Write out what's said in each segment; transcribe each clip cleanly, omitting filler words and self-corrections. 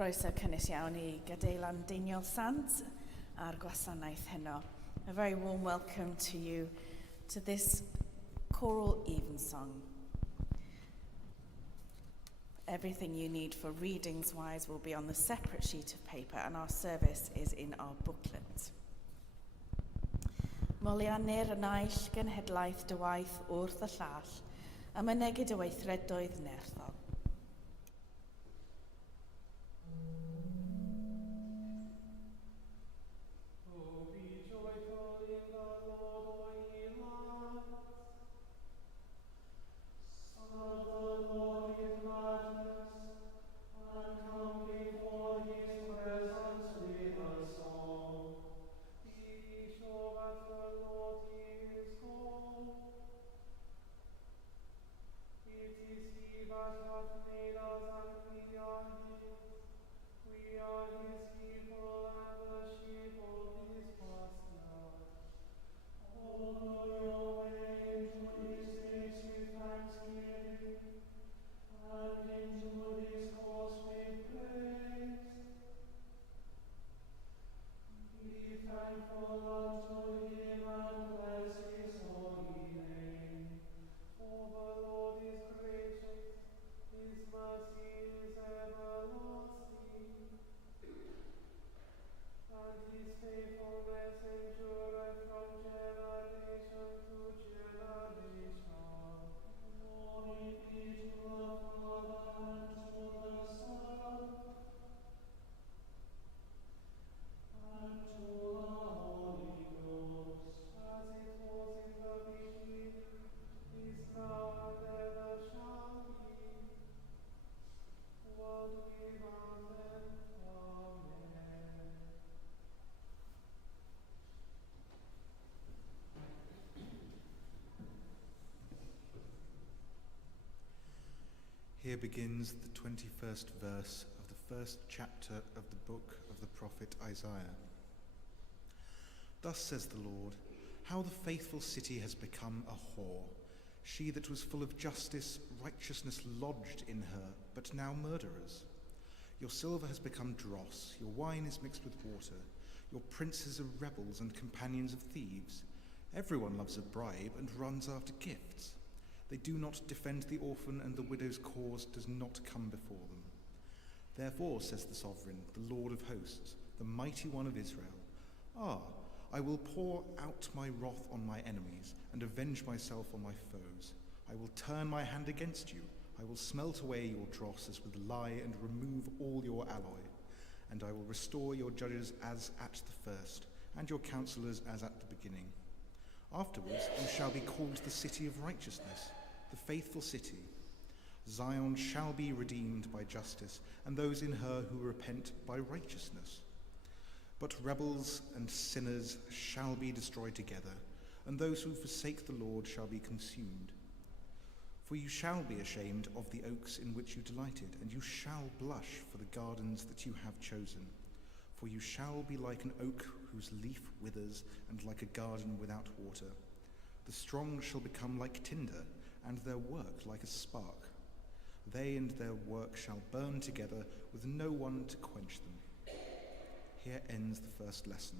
Croeso cynnes iawn I Gadeilan Deiniol Sant a'r gwasanaeth heno. A very warm welcome to you to this Choral Evensong. Everything you need for readings-wise will be on the separate sheet of paper, and our service is in our booklet. Molianir yn aill genhedlaeth dy waith wrth y llall, a mynegid y weithredoedd nerthol. Here begins the 21st verse of the first chapter of the book of the prophet Isaiah. Thus says the Lord, how the faithful city has become a whore, she that was full of justice, righteousness lodged in her, but now murderers. Your silver has become dross, your wine is mixed with water, your princes are rebels and companions of thieves. Everyone loves a bribe and runs after gifts. They do not defend the orphan, and the widow's cause does not come before them. Therefore, says the sovereign, the Lord of hosts, the mighty one of Israel, I will pour out my wrath on my enemies and avenge myself on my foes. I will turn my hand against you. I will smelt away your dross as with lye and remove all your alloy. And I will restore your judges as at the first, and your counselors as at the beginning. Afterwards, you shall be called the city of righteousness, the faithful city. Zion shall be redeemed by justice, and those in her who repent by righteousness. But rebels and sinners shall be destroyed together, and those who forsake the Lord shall be consumed. For you shall be ashamed of the oaks in which you delighted, and you shall blush for the gardens that you have chosen. For you shall be like an oak whose leaf withers, and like a garden without water. The strong shall become like tinder, and their work like a spark. They and their work shall burn together, with no one to quench them. Here ends the first lesson.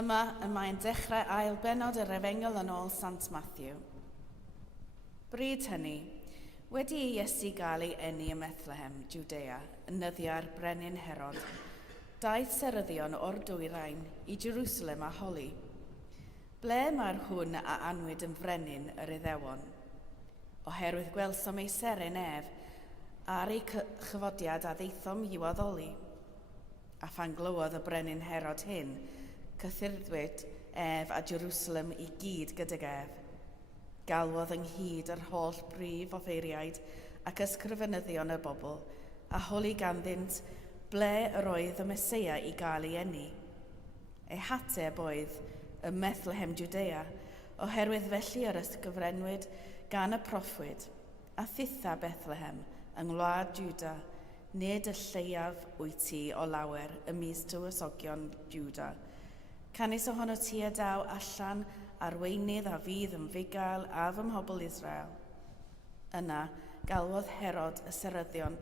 Yma y mae'n dechrau ail benod yr Efengel yn ôl Sant Matthew. Bryd hynny, wedi ei Iesu gael ei eni ym Bethlehem, Jwdea, yn nyddiau'r brenin Herod, daeth seryddion o'r dwyrain i Jerusalem a holi. Ble mae'r hwn a anwyd yn frenin yr Iddewon? Oherwydd gwelsom ei seren ef ar ei chyfodiad a ddeithom i waddoli. A phan glywodd y brenin Herod hyn, cythurdwyd ef a Jerusalem i gyd gydag ef. Galwodd ynghyd yr holl brif offeiriaid ac ysgrifenyddion y bobl, a holi ganddynt ble yr oedd y Meseia i gael ei eni. Ei hateb oedd ym Bethlehem Jwdea, oherwydd felly yr ysgyfrenwyd gan y proffwyd, a thitha Bethlehem yng ngwlad Jwda, nid y lleiaf wyt ti o lawer ymys tywysogion Jwda. Canis ohono ti a daw allan arweinydd a fydd yn fugail a fy mhobl Israel. Yna galwodd Herod y seryddion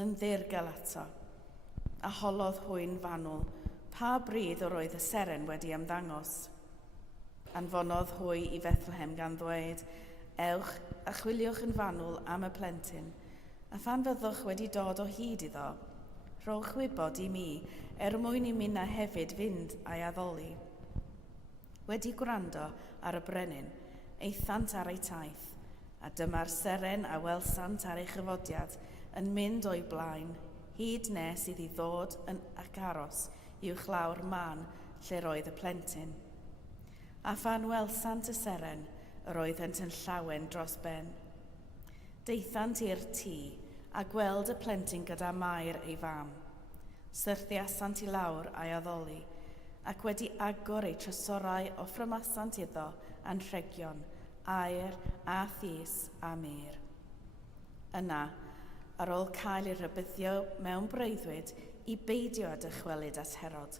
yn ddirgel ato, a holodd hwyn fanwl pa bryd yr oedd y seren wedi ymddangos. Anfonodd hwy i Bethlehem gan ddweud, ewch a chwiliwch yn fanwl am y plentyn, a phan fyddwch wedi dod o hyd iddo, rhowch wybod i mi mwyn i mi na hefyd fynd a'i addoli. Wedi gwrando ar y brenin, eithant ar ei taith, a dyma'r seren a welsant ar ei chyfodiad yn mynd o'i blaen, hyd nes iddi ddod ac aros uwchlaw'r man lle roedd y plentyn. A phan welsant y seren, yr oeddent yn llawen dros ben. Deithant i'r tŷ a gweld y plentyn gyda Mair ei fam. Syrthiasant i lawr a'i addoli, ac wedi agor ei trysorau o ffrymasant iddo anrhegion, aer a thys a mir. Yna, ar ôl cael ei rybuddio mewn breuddwyd i beidio â dychwelyd at Herod,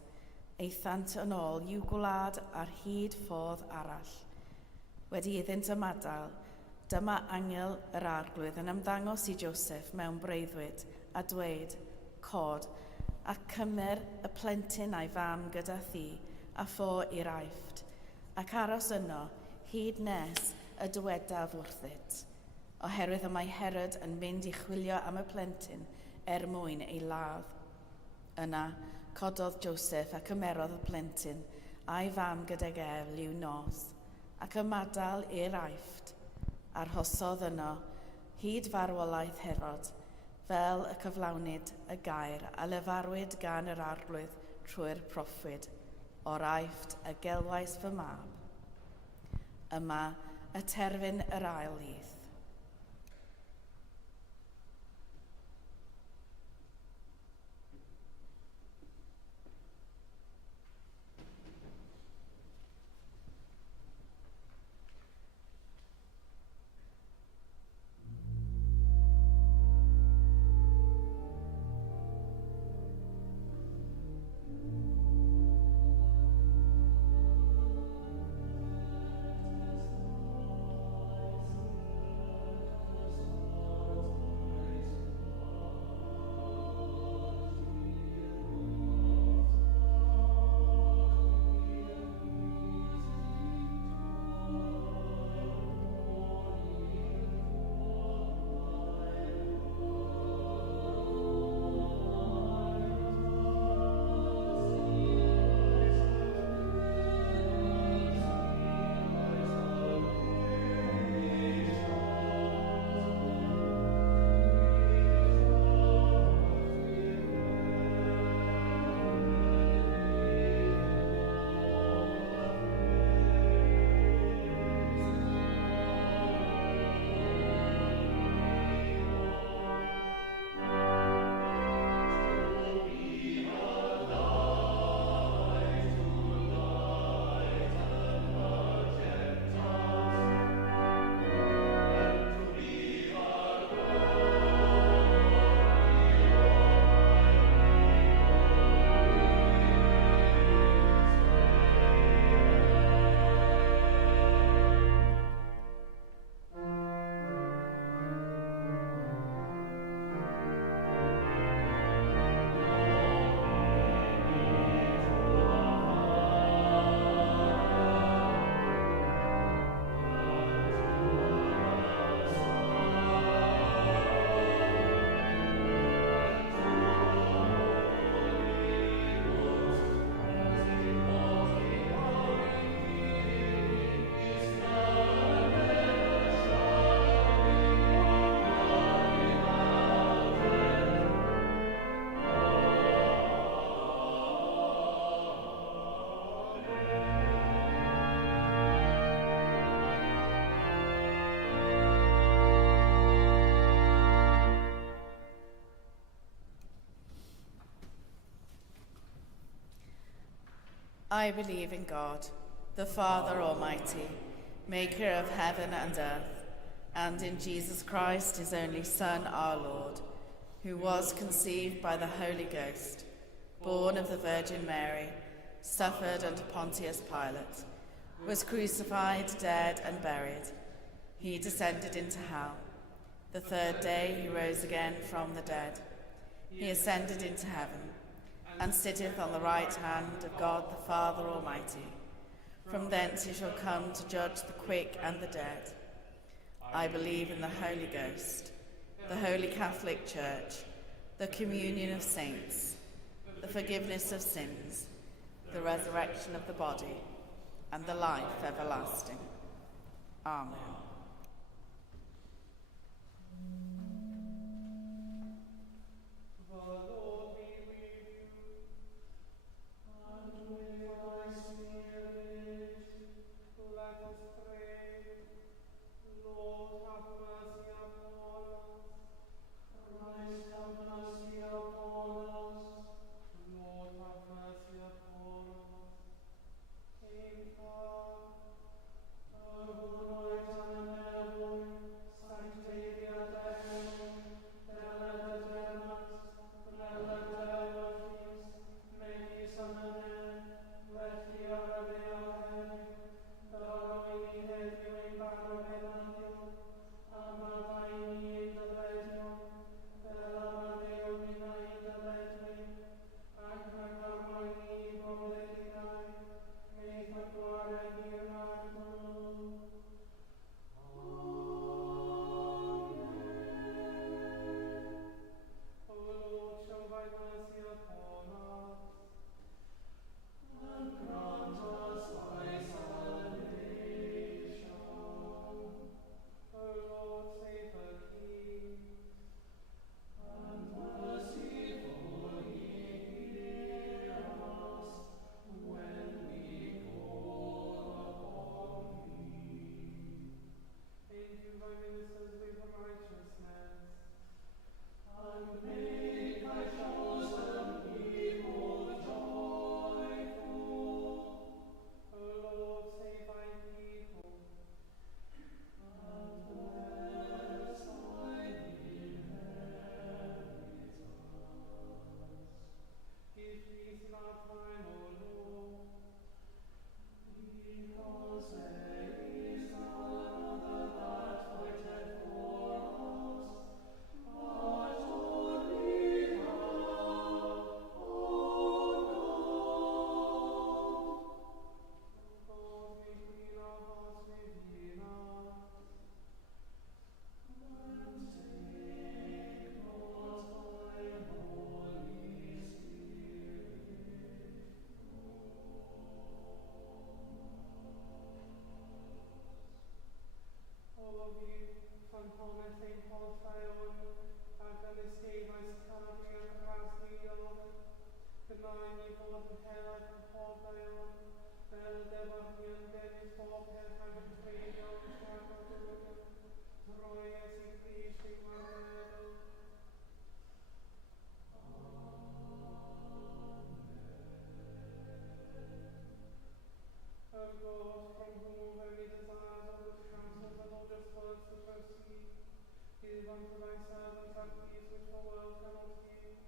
eithant yn ôl i'w gwlad ar hyd ffordd arall. Wedi iddynt ymadael, dyma angel yr arglwydd yn ymddangos i Joseph mewn breuddwyd a dweud, cod, ac cymer y plentyn a'i fam gyda thi a ffo i'r Aifft, ac aros yno hyd nes y dywedaf wrthyt, oherwydd y mae Herod yn mynd i chwilio am y plentyn mwyn ei ladd. Yna, cododd Joseph ac ymerodd y plentyn a'i fam gydag ef liw nos, ac ymadael i'r Aifft, arhosodd yno hyd farwolaeth Herod, fel y cyflawnid y gair a lefarwyd gan yr arglwydd trwy'r proffwyd, o'r Aifft y gelwais fy mab. Yma y terfyn yr ail lyth. I believe in God, the Father Almighty, maker of heaven and earth, and in Jesus Christ, his only Son, our Lord, who was conceived by the Holy Ghost, born of the Virgin Mary, suffered under Pontius Pilate, was crucified, dead, and buried. He descended into hell. The third day he rose again from the dead. He ascended into heaven, and sitteth on the right hand of God the Father Almighty. From thence he shall come to judge the quick and the dead. I believe in the Holy Ghost, the Holy Catholic Church, the communion of saints, the forgiveness of sins, the resurrection of the body, and the life everlasting. Amen. Give unto thy servants that peace which the world cannot give,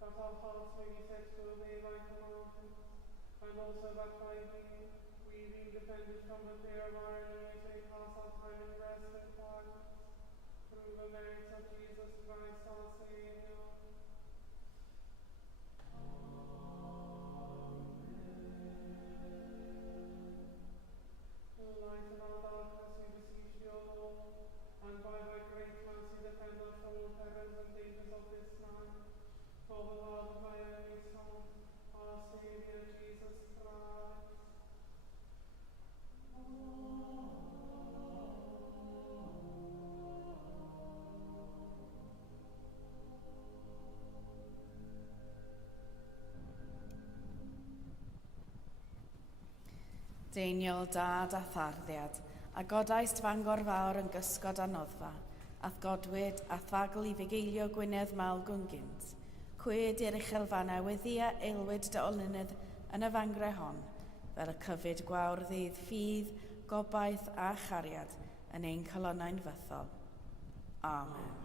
that our hearts may be set to obey thy commandments, and also that by thee, we being defended from the fear of our enemies, may pass our time in rest and quietness, through the merits of Jesus Christ our Saviour. Lighten our darkness, we beseech thee, O Lord, and by thy great mercy defend us from all perils and dangers of this night, for the love of thy only Son, our Saviour Jesus Christ. Deiniol dad a tharddiad, a godaist Fangor fawr yn gysgod a noddfa, ath godwyd a thfagl I fugeilio Gwynedd Mal Gwnggynt. Cwyd i'r uchelfanna weddi a eilwyd dy olynydd yn y fangre hon, fel y cyfyd gwawr ddydd ffydd, gobaith a chariad yn ein colonnau'n fythol. Amen.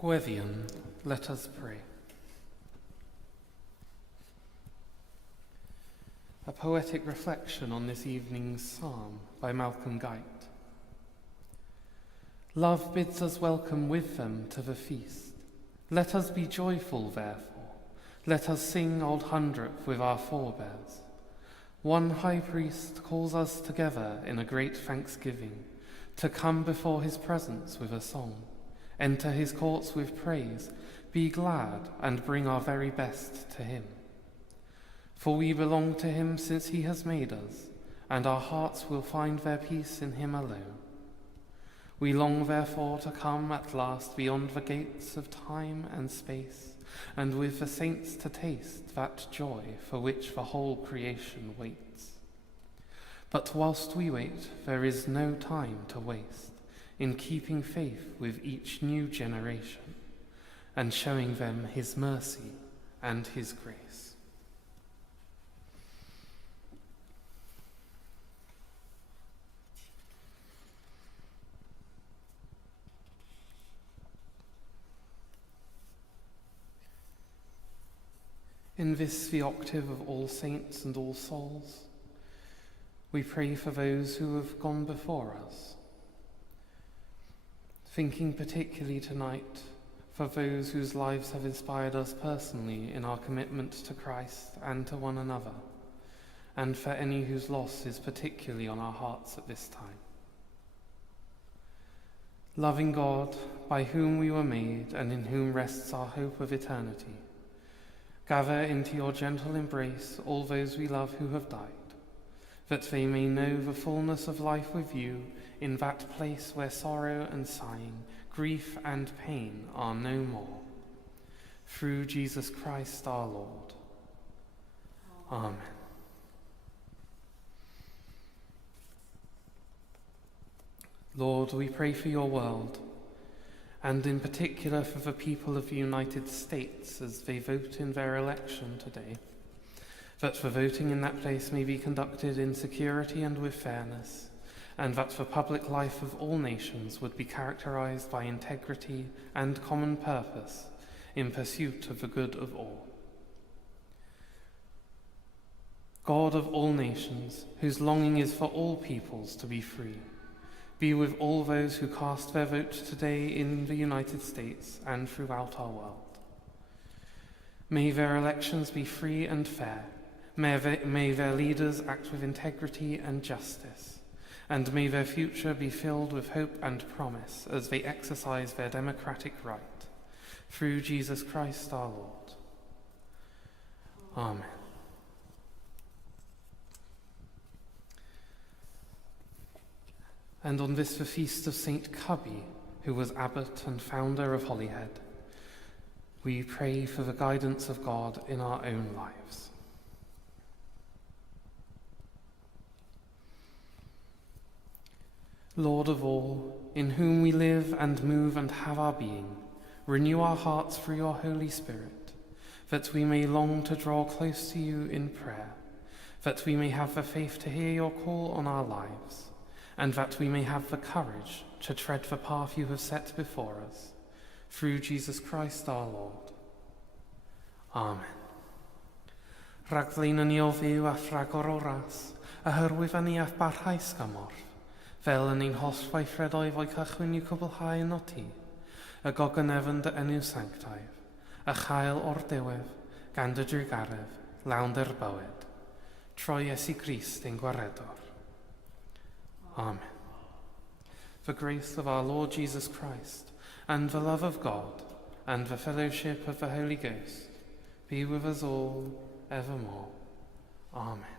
Gweddion, let us pray. A poetic reflection on this evening's psalm by Malcolm Guite. Love bids us welcome with them to the feast. Let us be joyful, therefore. Let us sing Old Hundredth with our forebears. One high priest calls us together in a great thanksgiving to come before his presence with a song. Enter his courts with praise, be glad, and bring our very best to him. For we belong to him since he has made us, and our hearts will find their peace in him alone. We long therefore to come at last beyond the gates of time and space, and with the saints to taste that joy for which the whole creation waits. But whilst we wait, there is no time to waste in keeping faith with each new generation and showing them his mercy and his grace. In this, the octave of all saints and all souls, we pray for those who have gone before us, thinking particularly tonight for those whose lives have inspired us personally in our commitment to Christ and to one another, and for any whose loss is particularly on our hearts at this time. Loving God, by whom we were made and in whom rests our hope of eternity, gather into your gentle embrace all those we love who have died, that they may know the fullness of life with you in that place where sorrow and sighing, grief and pain are no more. Through Jesus Christ our Lord. Amen. Lord, we pray for your world, and in particular for the people of the United States as they vote in their election today, that the voting in that place may be conducted in security and with fairness, and that the public life of all nations would be characterized by integrity and common purpose in pursuit of the good of all. God of all nations, whose longing is for all peoples to be free, be with all those who cast their vote today in the United States and throughout our world. May their elections be free and fair. May their leaders act with integrity and justice, and may their future be filled with hope and promise as they exercise their democratic right. Through Jesus Christ our Lord. Amen. And on this, the feast of St. Cybi, who was abbot and founder of Holyhead, we pray for the guidance of God in our own lives. Lord of all, in whom we live and move and have our being, renew our hearts through your Holy Spirit, that we may long to draw close to you in prayer, that we may have the faith to hear your call on our lives, and that we may have the courage to tread the path you have set before us. Through Jesus Christ our Lord. Amen. Raglein ni o fyw a thragor o ras, a hyrwyf ni a barhaus gymorth, fel yn ein hollweithredoedd o'i cychwyn i'w cwblhau yn o ti, y gogynnefn dy enw sanctaidd, a chael o'r diwedd, gan dy drwygaredd, lawn dy'r bywyd, troi Iesu Grist ein gwaredwr. Amen. The grace of our Lord Jesus Christ, and the love of God, and the fellowship of the Holy Ghost, be with us all evermore. Amen.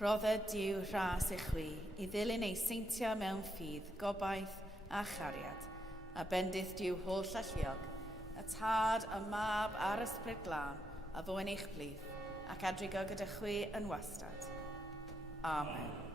Rhodded Duw rhas i chwi i ddilyn ei seintiau mewn ffydd, gobaith a chariad, a bendith Duw holl alluog, y tad, y mab a'r ysbryd glân, a ddwy'n eich blith, ac adrigo gyda chwi yn wastad. Amen.